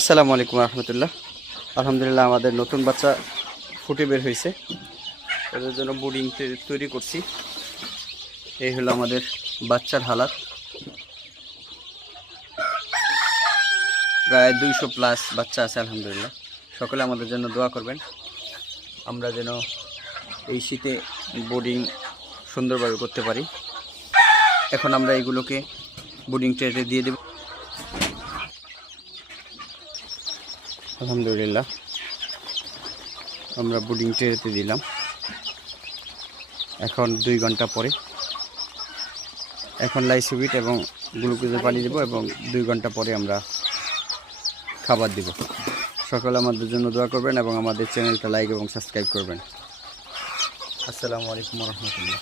আসসালামু আলাইকুম রহমতুল্লাহ। আলহামদুলিল্লাহ আমাদের নতুন বাচ্চা ফুটে বের হয়েছে, এদের জন্য বোর্ডিং তৈরি করছি। এই হলো আমাদের বাচ্চার হালাত। প্রায় 200+ বাচ্চা আছে আলহামদুলিল্লাহ। সকলে আমাদের জন্য দোয়া করবেন, আমরা যেন এই শীতে বোর্ডিং সুন্দরভাবে করতে পারি। এখন আমরা এগুলোকে বোর্ডিং ট্রেতে দিয়ে দেব। আলহামদুলিল্লাহ আমরা বোর্ডিং ট্রেতে দিলাম। এখন 2 ঘন্টা পরে এখন লাইসোবিট এবং গ্লুকোজের পানি দেব এবং 2 ঘন্টা পরে আমরা খাবার দিব। সকলে আমাদের জন্য দোয়া করবেন এবং আমাদের চ্যানেলটা লাইক এবং সাবস্ক্রাইব করবেন। আসসালামু আলাইকুম রহমতুল্লাহ।